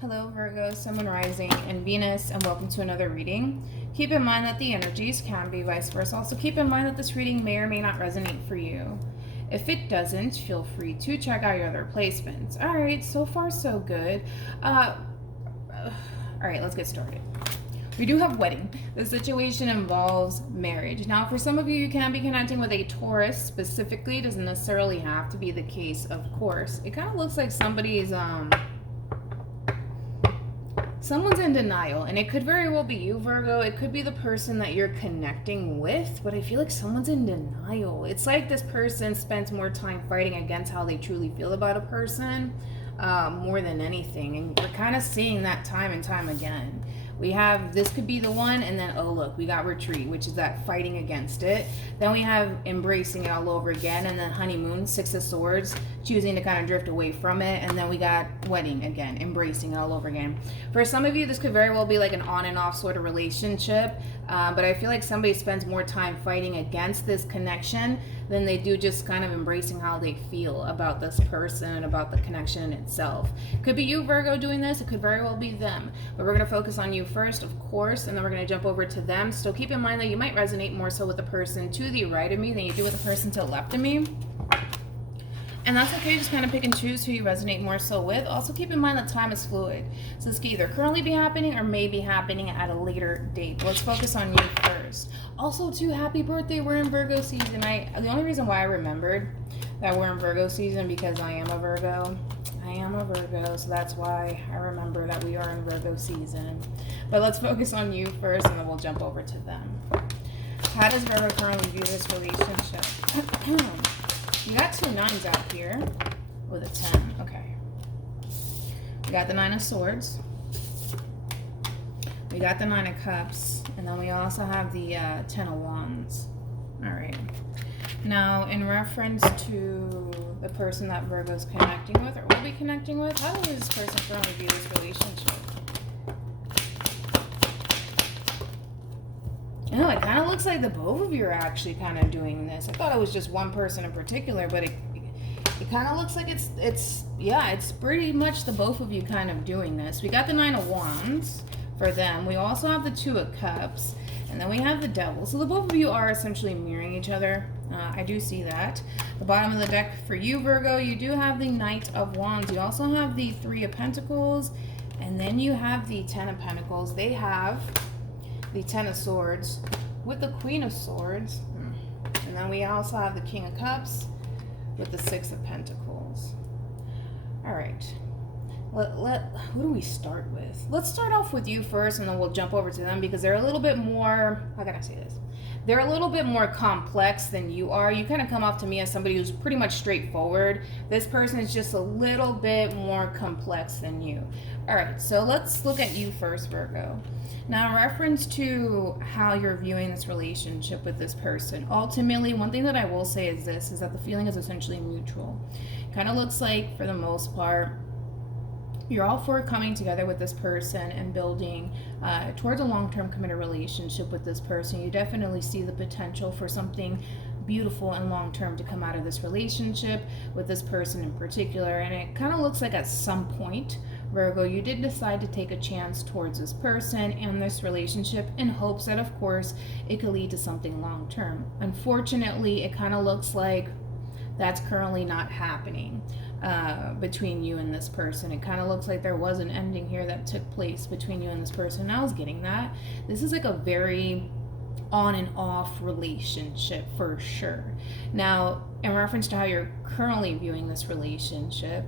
Hello Virgo, Sun, Moon, Rising, and Venus, and welcome to another reading. Keep in mind that the energies can be vice versa. Also keep in mind that this reading may or may not resonate for you. If it doesn't, feel free to check out your other placements. Alright, so far so good. Alright, let's get started. We do have wedding. The situation involves marriage. Now, for some of you, you can be connecting with a Taurus specifically. It doesn't necessarily have to be the case, of course. It kind of looks like somebody's, someone's in denial, and it could very well be you, Virgo. It could be the person that you're connecting with, but I feel like someone's in denial. It's like this person spends more time fighting against how they truly feel about a person, more than anything, and we're kind of seeing that time and time again. We have, this could be the one, and then, oh look, we got retreat, which is that fighting against it. Then we have embracing it all over again, and then honeymoon, Six of Swords, choosing to kind of drift away from it. And then we got wedding again, embracing it all over again. For some of you, this could very well be like an on and off sort of relationship, but I feel like somebody spends more time fighting against this connection than they do just kind of embracing how they feel about this person and about the connection itself. Could be you, Virgo, doing this. It could very well be them, but we're going to focus on you first, of course, and then we're going to jump over to them. So keep in mind that you might resonate more so with the person to the right of me than you do with the person to the left of me. And that's okay, just kind of pick and choose who you resonate more so with. Also keep in mind that time is fluid. So this could either currently be happening or may be happening at a later date. Let's focus on you first. Also, too, happy birthday. We're in Virgo season. The only reason why I remembered that we're in Virgo season because I am a Virgo. So that's why I remember that we are in Virgo season. But let's focus on you first, and then we'll jump over to them. How does Virgo currently view this relationship? You got two nines out here with a 10. Okay. We got the Nine of Swords. We got the Nine of Cups. And then we also have the 10 of Wands. All right. Now, in reference to the person that Virgo's connecting with or will be connecting with, how does this person currently view this relationship? No, it kind of looks like the both of you are actually kind of doing this. I thought it was just one person in particular, but it kind of looks like it's pretty much the both of you kind of doing this. We got the Nine of Wands for them. We also have the Two of Cups, and then we have the Devil. So the both of you are essentially mirroring each other. I do see that. The bottom of the deck for you, Virgo, you do have the Knight of Wands. You also have the Three of Pentacles, and then you have the 10 of Pentacles. They have the 10 of Swords with the Queen of Swords, and then we also have the King of Cups with the 6 of Pentacles. All right, who do we start with? Let's start off with you first, and then we'll jump over to them because they're a little bit more, how can I say this? They're a little bit more complex than you are. You kind of come off to me as somebody who's pretty much straightforward. This person is just a little bit more complex than you. All right, so let's look at you first, Virgo. Now, in reference to how you're viewing this relationship with this person, ultimately, one thing that I will say is this, is that the feeling is essentially mutual. Kind of looks like, for the most part, you're all for coming together with this person and building towards a long-term committed relationship with this person. You definitely see the potential for something beautiful and long-term to come out of this relationship with this person in particular. And it kind of looks like at some point, Virgo, you did decide to take a chance towards this person and this relationship in hopes that, of course, it could lead to something long-term. Unfortunately, it kind of looks like that's currently not happening between you and this person. It kind of looks like there was an ending here that took place between you and this person. I was getting that. This is like a very on and off relationship for sure. Now, in reference to how you're currently viewing this relationship,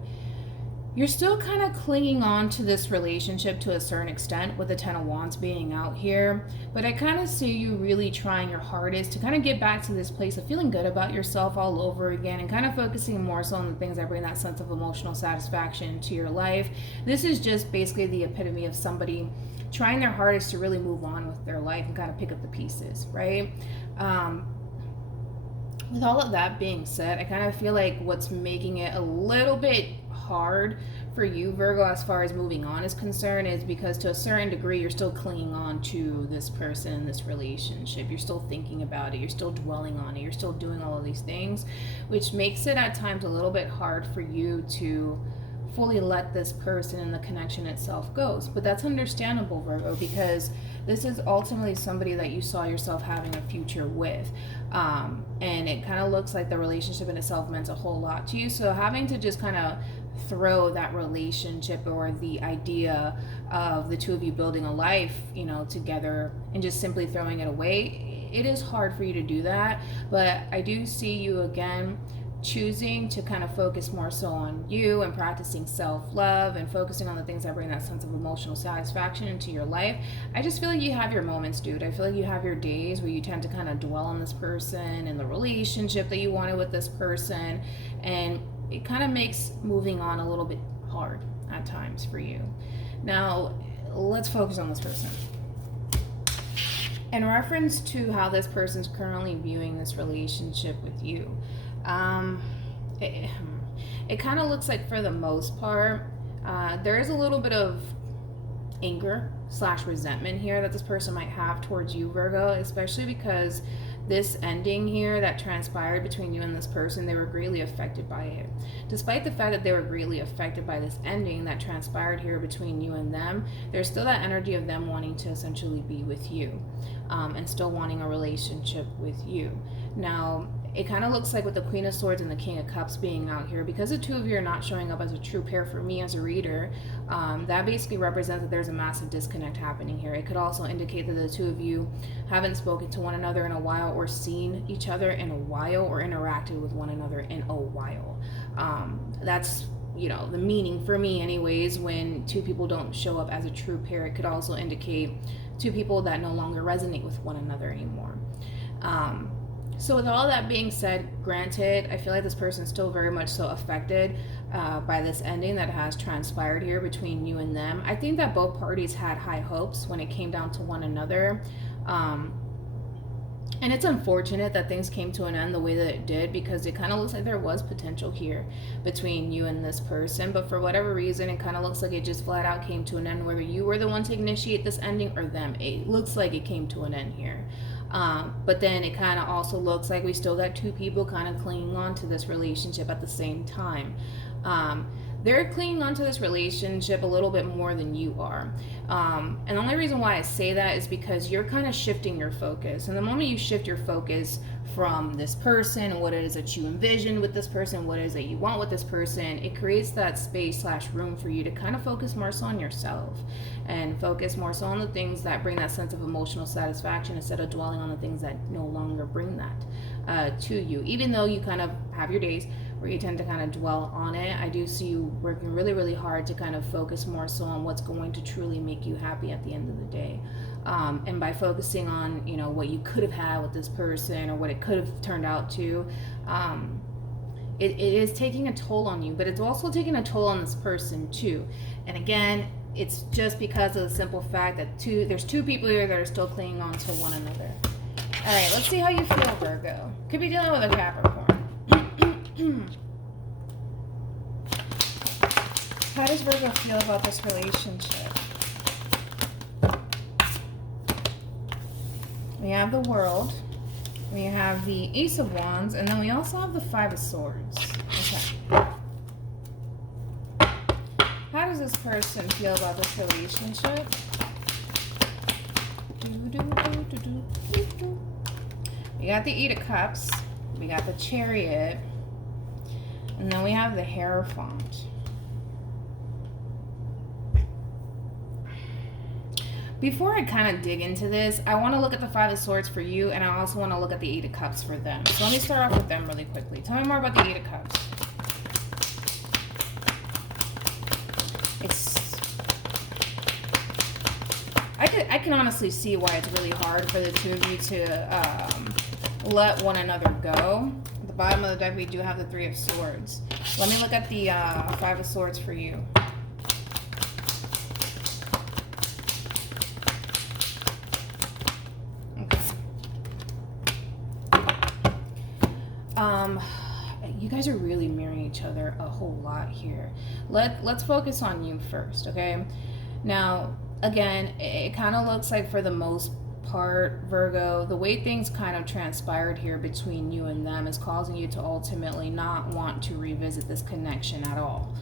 you're still kind of clinging on to this relationship to a certain extent with the 10 of Wands being out here, but I kind of see you really trying your hardest to kind of get back to this place of feeling good about yourself all over again and kind of focusing more so on the things that bring that sense of emotional satisfaction to your life. This is just basically the epitome of somebody trying their hardest to really move on with their life and kind of pick up the pieces, right? With all of that being said, I kind of feel like what's making it a little bit hard for you, Virgo, as far as moving on is concerned, is because to a certain degree you're still clinging on to this person, this relationship. You're still thinking about it, you're still dwelling on it, you're still doing all of these things, which makes it at times a little bit hard for you to fully let this person and the connection itself goes. But that's understandable, Virgo, because this is ultimately somebody that you saw yourself having a future with. And it kind of looks like the relationship in itself meant a whole lot to you. So having to just kind of throw that relationship or the idea of the two of you building a life, you know, together and just simply throwing it away, it is hard for you to do that. But I do see you again choosing to kind of focus more so on you and practicing self-love and focusing on the things that bring that sense of emotional satisfaction into your life. I just feel like you have your moments, dude. I feel like you have your days where you tend to kind of dwell on this person and the relationship that you wanted with this person, and it kind of makes moving on a little bit hard at times for you. Now, let's focus on this person. In reference to how this person's currently viewing this relationship with you, it kind of looks like for the most part, there is a little bit of anger / resentment here that this person might have towards you, Virgo, especially because this ending here that transpired between you and this person, they were greatly affected by it. Despite the fact that they were greatly affected by this ending that transpired here between you and them, there's still that energy of them wanting to essentially be with you, and still wanting a relationship with you. Now, it kind of looks like with the Queen of Swords and the King of Cups being out here, because the two of you are not showing up as a true pair for me as a reader, that basically represents that there's a massive disconnect happening here. It could also indicate that the two of you haven't spoken to one another in a while, or seen each other in a while, or interacted with one another in a while. That's, you know, the meaning for me anyways. When two people don't show up as a true pair, it could also indicate two people that no longer resonate with one another anymore. So with all that being said, granted, I feel like this person is still very much so affected by this ending that has transpired here between you and them. I think that both parties had high hopes when it came down to one another. And it's unfortunate that things came to an end the way that it did, because it kind of looks like there was potential here between you and this person. But for whatever reason, it kind of looks like it just flat out came to an end, whether you were the one to initiate this ending or them. It looks like it came to an end here. But then it kind of also looks like we still got two people kind of clinging on to this relationship at the same time. They're clinging on to this relationship a little bit more than you are. And the only reason why I say that is because you're kind of shifting your focus. And the moment you shift your focus from this person and what it is that you envision with this person, what it is that you want with this person, it creates that space / room for you to kind of focus more so on yourself and focus more so on the things that bring that sense of emotional satisfaction, instead of dwelling on the things that no longer bring that to you. Even though you kind of have your days where you tend to kind of dwell on it, I do see you working really, really hard to kind of focus more so on what's going to truly make you happy at the end of the day. And by focusing on, you know, what you could have had with this person or what it could have turned out to, it is taking a toll on you, but it's also taking a toll on this person too. And again, it's just because of the simple fact that there's two people here that are still clinging on to one another. All right, let's see how you feel, Virgo. Could be dealing with a Capricorn. How does Virgo feel about this relationship? We have the World, we have the Ace of Wands, and then we also have the Five of Swords. Okay. How does this person feel about this relationship? We got the Eight of Cups, we got the Chariot, and then we have the Hierophant. Before I kind of dig into this, I want to look at the Five of Swords for you, and I also want to look at the Eight of Cups for them. So let me start off with them really quickly. Tell me more about the Eight of Cups. I can honestly see why it's really hard for the two of you to let one another go. At the bottom of the deck, we do have the Three of Swords. Let me look at the Five of Swords for you. You guys are really mirroring each other a whole lot here. Let's focus on you first, okay? Now, again, it kind of looks like for the most part, Virgo, the way things kind of transpired here between you and them is causing you to ultimately not want to revisit this connection at all.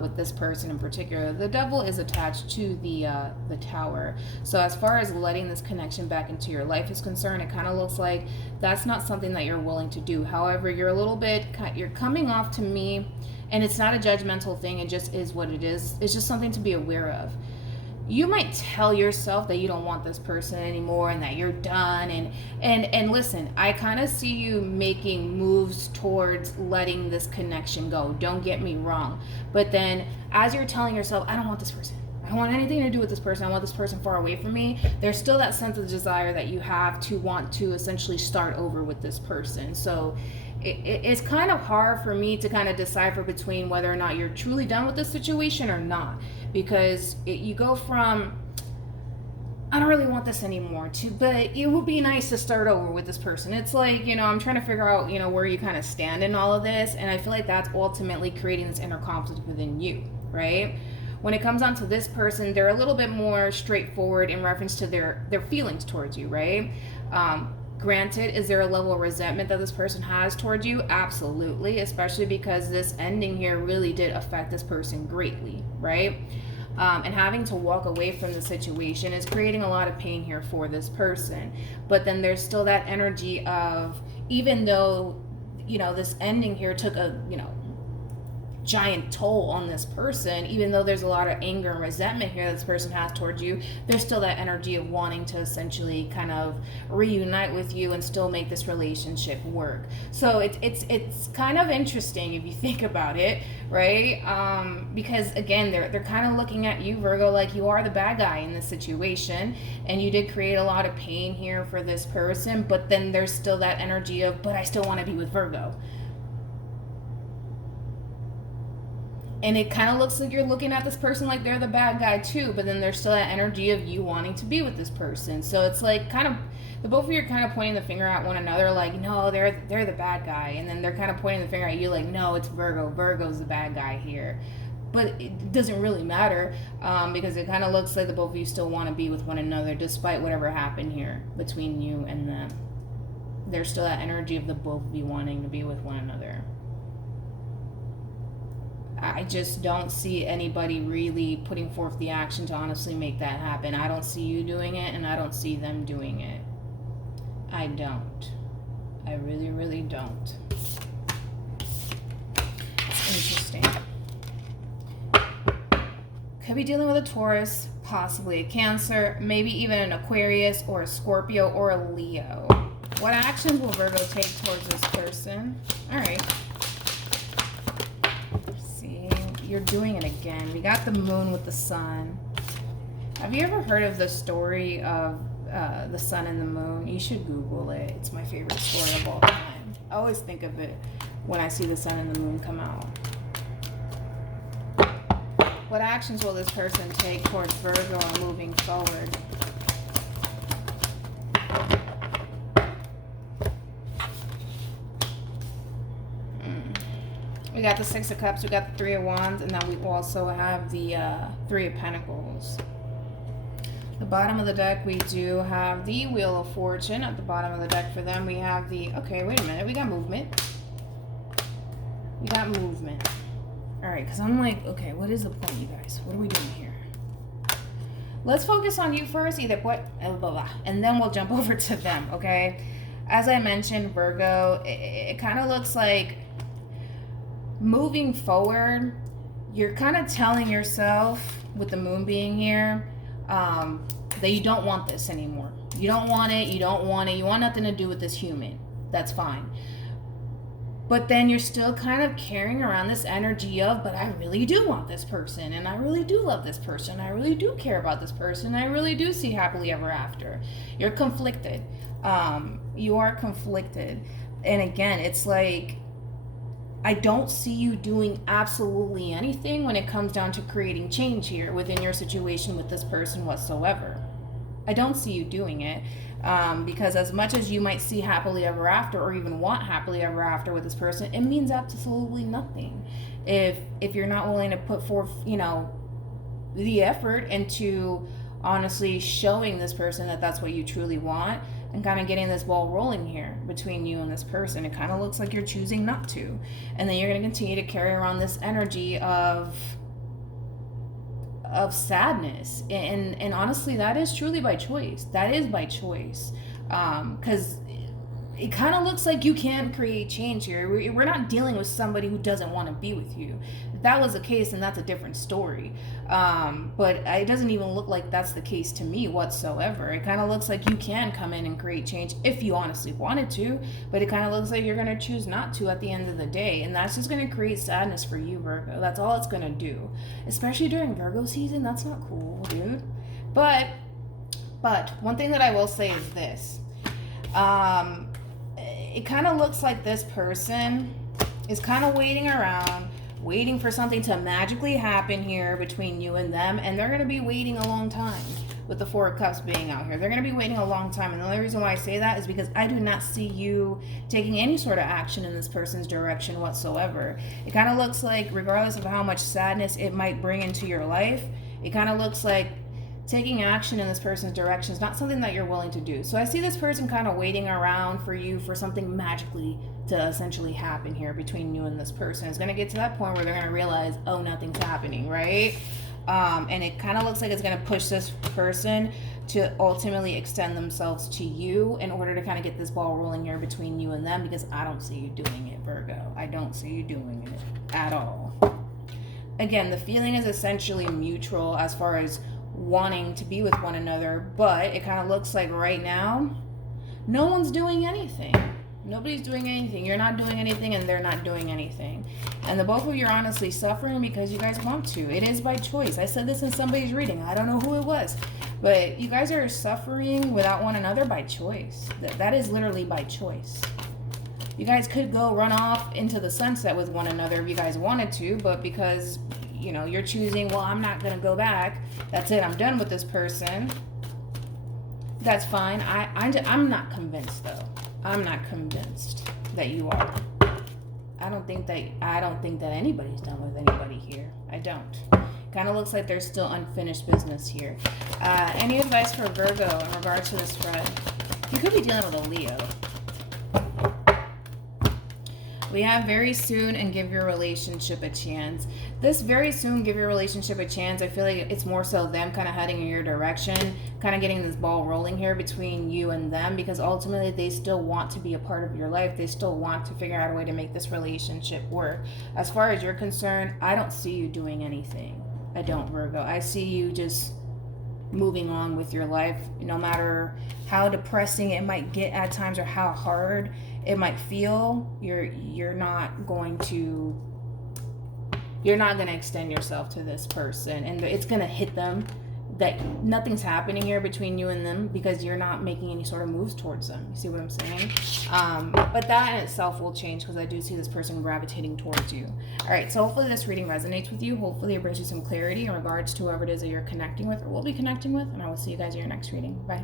with this person in particular. The devil is attached to the tower. So as far as letting this connection back into your life is concerned, it kind of looks like that's not something that you're willing to do. However, you're coming off to me, and it's not a judgmental thing. It just is what it is. It's just something to be aware of. You might tell yourself that you don't want this person anymore and that you're done, and listen, I kind of see you making moves towards letting this connection go. Don't get me wrong. But then as you're telling yourself, I don't want this person, I don't want anything to do with this person, I want this person far away from me, there's still that sense of desire that you have to want to essentially start over with this person. So it's kind of hard for me to kind of decipher between whether or not you're truly done with this situation or not, because you go from I don't really want this anymore to, but it would be nice to start over with this person. It's like, I'm trying to figure out, where you kind of stand in all of this, and I feel like that's ultimately creating this inner conflict within you, right? When it comes down to this person, they're a little bit more straightforward in reference to their feelings towards you, right? Granted, is there a level of resentment that this person has towards you? Absolutely, especially because this ending here really did affect this person greatly, right? And having to walk away from the situation is creating a lot of pain here for this person. But then there's still that energy of, even though, this ending here took a, giant toll on this person, even though there's a lot of anger and resentment here that this person has towards you, there's still that energy of wanting to essentially kind of reunite with you and still make this relationship work. So it's kind of interesting if you think about it, right? Because again, they're kind of looking at you, Virgo, like you are the bad guy in this situation, and you did create a lot of pain here for this person, but then there's still that energy of, but I still want to be with Virgo. And it kind of looks like you're looking at this person like they're the bad guy too, but then there's still that energy of you wanting to be with this person. So it's like kind of, the both of you are kind of pointing the finger at one another like, no, they're the bad guy. And then they're kind of pointing the finger at you like, no, it's Virgo. Virgo's the bad guy here. But it doesn't really matter, because it kind of looks like the both of you still want to be with one another despite whatever happened here between you and them. There's still that energy of the both of you wanting to be with one another. I just don't see anybody really putting forth the action to honestly make that happen. I don't see you doing it, and I don't see them doing it. I don't. I really, really don't. It's interesting. Could be dealing with a Taurus, possibly a Cancer, maybe even an Aquarius or a Scorpio or a Leo. What actions will Virgo take towards this person? All right. You're doing it again. We got the moon with the sun. Have you ever heard of the story of the sun and the moon? You should Google it. It's my favorite story of all time. I always think of it when I see the sun and the moon come out. What actions will this person take towards Virgo and moving forward? We got the Six of Cups, we got the Three of Wands, and then we also have the Three of Pentacles. The bottom of the deck, we do have the Wheel of Fortune. At the bottom of the deck for them, we have the... Okay, wait a minute. We got movement. We got movement. All right, because I'm like, okay, what is the point, you guys? What are we doing here? Let's focus on you first, and then we'll jump over to them, okay? As I mentioned, Virgo, it kind of looks like... moving forward, you're kind of telling yourself, with the moon being here, that you don't want this anymore. You don't want it. You want nothing to do with this human. That's fine. But then you're still kind of carrying around this energy of, but I really do want this person, and I really do love this person. I really do care about this person. I really do see happily ever after. You're conflicted. You are conflicted. And again, it's like, I don't see you doing absolutely anything when it comes down to creating change here within your situation with this person whatsoever. I don't see you doing it, because as much as you might see happily ever after or even want happily ever after with this person, it means absolutely nothing if you're not willing to put forth, the effort into honestly showing this person that that's what you truly want. and kind of getting this ball rolling here between you and this person. It kind of looks like you're choosing not to. And then you're going to continue to carry around this energy of sadness. And honestly, that is truly by choice. That is by choice. Because it kind of looks like you can create change here. We're not dealing with somebody who doesn't want to be with you. If that was the case, then that's a different story. But it doesn't even look like that's the case to me whatsoever. It kind of looks like you can come in and create change if you honestly wanted to, but it kind of looks like you're going to choose not to at the end of the day. And that's just going to create sadness for you, Virgo. That's all it's going to do. Especially during Virgo season. That's not cool, dude. But one thing that I will say is this. It kind of looks like this person is kind of waiting around, waiting for something to magically happen here between you and them, and they're going to be waiting a long time with the Four of Cups being out here. They're going to be waiting a long time, and the only reason why I say that is because I do not see you taking any sort of action in this person's direction whatsoever. It kind of looks like, regardless of how much sadness it might bring into your life, it kind of looks like taking action in this person's direction is not something that you're willing to do. So I see this person kind of waiting around for you for something magically to essentially happen here between you and this person. It's going to get to that point where they're going to realize, oh, nothing's happening, right? And it kind of looks like it's going to push this person to ultimately extend themselves to you in order to kind of get this ball rolling here between you and them, because I don't see you doing it, Virgo. I don't see you doing it at all. Again, the feeling is essentially mutual as far as wanting to be with one another, but it kind of looks like right now no one's doing anything. Nobody's doing anything. You're not doing anything, and they're not doing anything. And the both of you are honestly suffering because you guys want to. It is by choice. I said this in somebody's reading. I don't know who it was, but you guys are suffering without one another by choice. That is literally by choice. You guys could go run off into the sunset with one another if you guys wanted to, but because you're choosing, well, I'm not going to go back. That's it. I'm done with this person. That's fine. I'm not convinced, though. I'm not convinced that you are. I don't think that anybody's done with anybody here. I don't. Kind of looks like there's still unfinished business here. Any advice for Virgo in regards to this spread? You could be dealing with a Leo. We have very soon and give your relationship a chance. This very soon, give your relationship a chance. I feel like it's more so them kind of heading in your direction, kind of getting this ball rolling here between you and them, because ultimately they still want to be a part of your life. They still want to figure out a way to make this relationship work. As far as you're concerned, I don't see you doing anything. I don't, Virgo. I see you just moving on with your life, no matter how depressing it might get at times or how hard it might feel. You're not going to extend yourself to this person, and it's going to hit them that nothing's happening here between you and them because you're not making any sort of moves towards them. You see what I'm saying? But that in itself will change, because I do see this person gravitating towards you. All right, so hopefully this reading resonates with you. Hopefully it brings you some clarity in regards to whoever it is that you're connecting with or will be connecting with, and I will see you guys in your next reading. Bye.